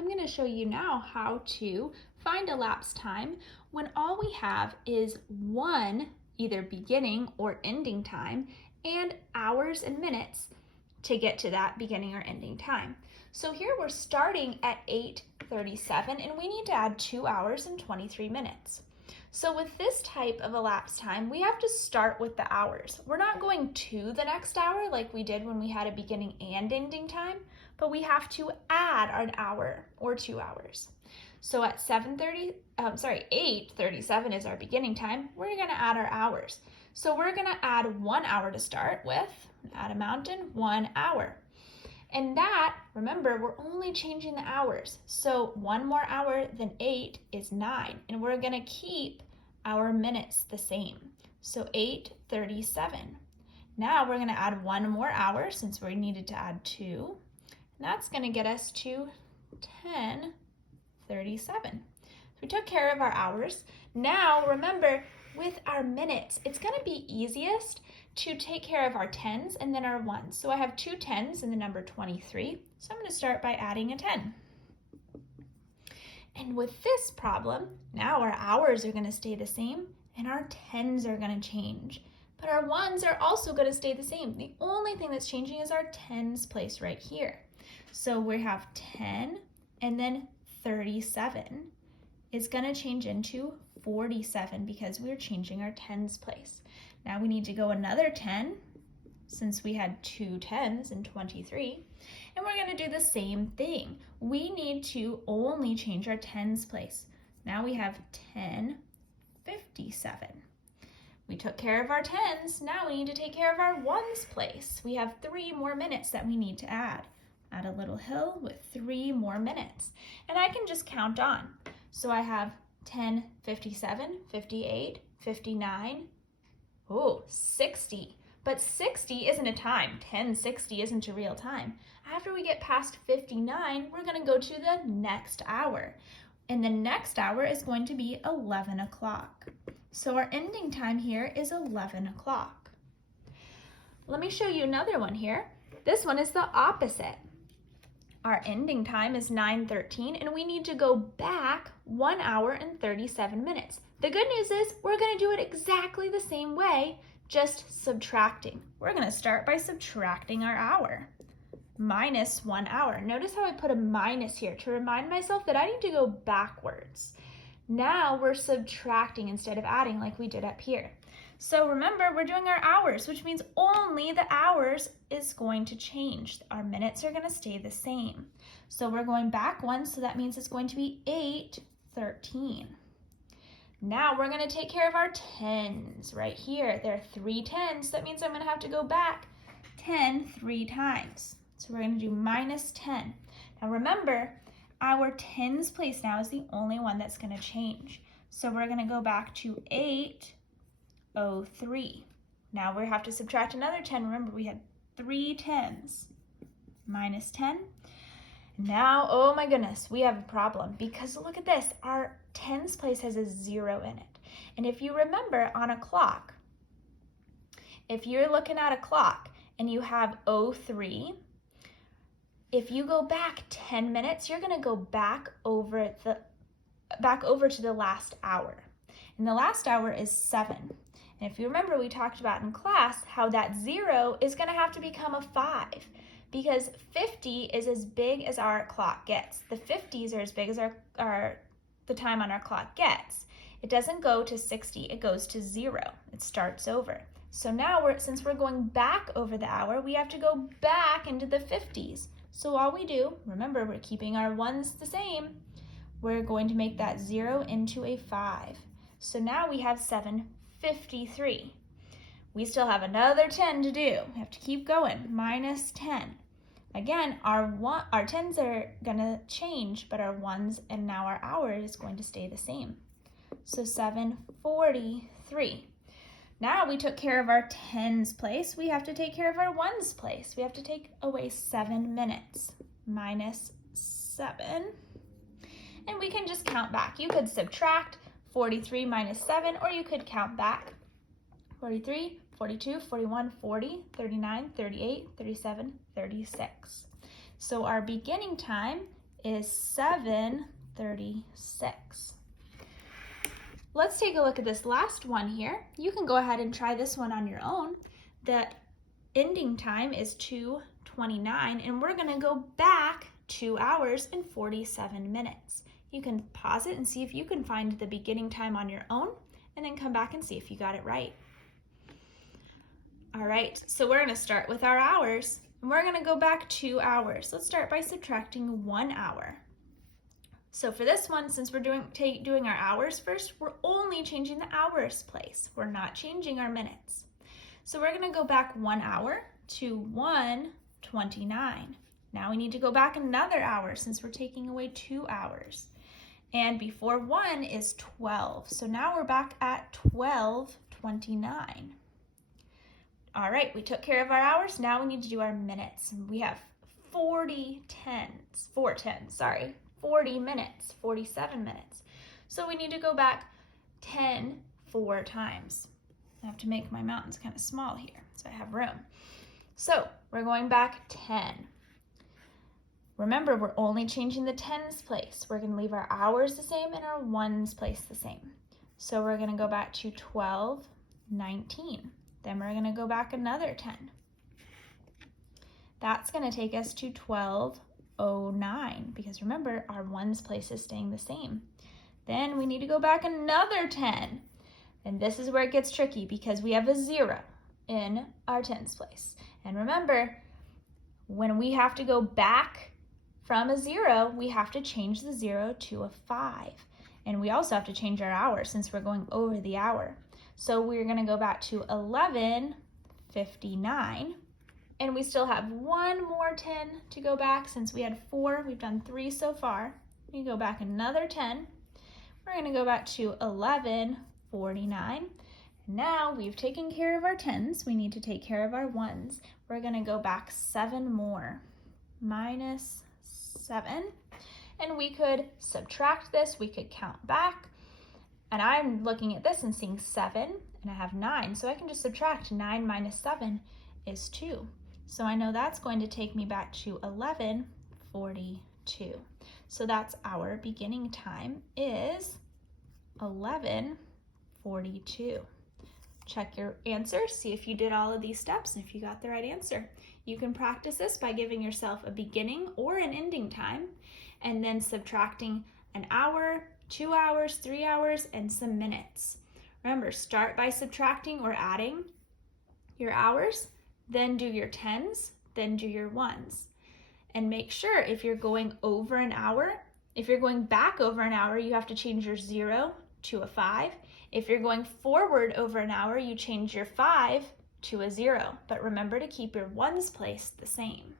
I'm going to show you now how to find elapsed time when all we have is one either beginning or ending time and hours and minutes to get to that beginning or ending time. So here we're starting at 8:37 and we need to add 2 hours and 23 minutes. So with this type of elapsed time, we have to start with the hours. We're not going to the next hour like we did when we had a beginning and ending time, but we have to add an hour or 2 hours. So at 8:37 is our beginning time. We're going to add our hours. So we're going to add 1 hour to start with, add a mountain, 1 hour. And that, remember, we're only changing the hours. So 1 more hour than 8 is 9. And we're going to keep our minutes the same. So 8:37. Now we're going to add 1 more hour since we needed to add 2. And that's going to get us to 10:37. So we took care of our hours. Now remember, with our minutes, it's going to be easiest to take care of our tens and then our ones. So I have 2 tens and the number 23. So I'm going to start by adding a 10. And with this problem, now our hours are going to stay the same and our tens are going to change. But our ones are also going to stay the same. The only thing that's changing is our tens place right here. So we have 10 and then 37 is going to change into 47 because we're changing our tens place. Now we need to go another 10 since we had 2 tens and 23. And we're going to do the same thing. We need to only change our tens place. Now we have 10:57. We took care of our tens. Now we need to take care of our ones place. We have 3 more minutes that we need to add. Add a little hill with 3 more minutes. And I can just count on. So I have 10:57, 58, 59, 60. But 60 isn't a time. 10:60 isn't a real time. After we get past 59, we're going to go to the next hour. And the next hour is going to be 11 o'clock. So our ending time here is 11 o'clock. Let me show you another one here. This one is the opposite. Our ending time is 9:13 and we need to go back 1 hour and 37 minutes. The good news is we're going to do it exactly the same way, just subtracting. We're going to start by subtracting our hour. Minus 1 hour. Notice how I put a minus here to remind myself that I need to go backwards. Now we're subtracting instead of adding like we did up here. So remember, we're doing our hours, which means only the hours is going to change. Our minutes are going to stay the same. So we're going back 1, so that means it's going to be 8:13. Now we're going to take care of our tens right here. There are 3 tens. That means I'm going to have to go back 10 3 times. So we're going to do minus 10. Now remember, our tens place now is the only one that's going to change. So we're going to go back to 8:03. Now we have to subtract another 10. Remember, we had 3 tens. Minus 10. Now, oh my goodness, we have a problem because look at this. Our tens place has a 0 in it. And if you remember on a clock, if you're looking at a clock and you have 03, if you go back 10 minutes, you're going to go back over to the last hour. And the last hour is 7. And if you remember, we talked about in class how that 0 is going to have to become a 5 because 50 is as big as our clock gets. The 50s are as big as the time on our clock gets. It doesn't go to 60, it goes to 0. It starts over. So now, since we're going back over the hour, we have to go back into the 50s. So all we do, remember, we're keeping our ones the same. We're going to make that 0 into a 5. So now we have 7:53. We still have another 10 to do. We have to keep going. Minus 10. Again, our tens are going to change, but our ones and now our hour is going to stay the same. So 7:43. Now we took care of our tens place. We have to take care of our ones place. We have to take away 7 minutes. Minus 7. And we can just count back. You could subtract 43 minus 7, or you could count back. 43, 42, 41, 40, 39, 38, 37, 36. So our beginning time is 7:36. Let's take a look at this last one here. You can go ahead and try this one on your own. The ending time is 2:29, and we're gonna go back 2 hours and 47 minutes. You can pause it and see if you can find the beginning time on your own, and then come back and see if you got it right. All right, so we're gonna start with our hours, and we're gonna go back 2 hours. Let's start by subtracting 1 hour. So for this one, since we're doing our hours first, we're only changing the hours place. We're not changing our minutes. So we're gonna go back 1 hour to 1:29. Now we need to go back another hour since we're taking away 2 hours. And before 1 is 12. So now we're back at 12:29. All right, we took care of our hours. Now we need to do our minutes. We have 40 minutes, 47 minutes. So we need to go back 10 4 times. I have to make my mountains kind of small here so I have room. So we're going back 10. Remember, we're only changing the tens place. We're going to leave our hours the same and our ones place the same. So we're going to go back to 12:19. Then we're going to go back another 10. That's going to take us to 12:09 because remember, our ones place is staying the same. Then we need to go back another 10. And this is where it gets tricky because we have a 0 in our tens place. And remember, when we have to go back from a 0, we have to change the 0 to a 5. And we also have to change our hour since we're going over the hour. So we're going to go back to 11:59. And we still have one more 10 to go back since we had 4. We've done 3 so far. We go back another 10. We're going to go back to 11:49. Now we've taken care of our tens. We need to take care of our ones. We're going to go back 7 more. -7. And we could subtract this. We could count back. And I'm looking at this and seeing 7, and I have 9. So I can just subtract 9 minus 7 is 2. So I know that's going to take me back to 11:42. So that's our beginning time is 11:42. Check your answer, see if you did all of these steps and if you got the right answer. You can practice this by giving yourself a beginning or an ending time and then subtracting an hour, 2 hours, 3 hours, and some minutes. Remember, start by subtracting or adding your hours, then do your tens, then do your ones. And make sure if you're going over an hour, if you're going back over an hour, you have to change your 0 to a 5. If you're going forward over an hour, you change your 5 to a 0. But remember to keep your ones place the same.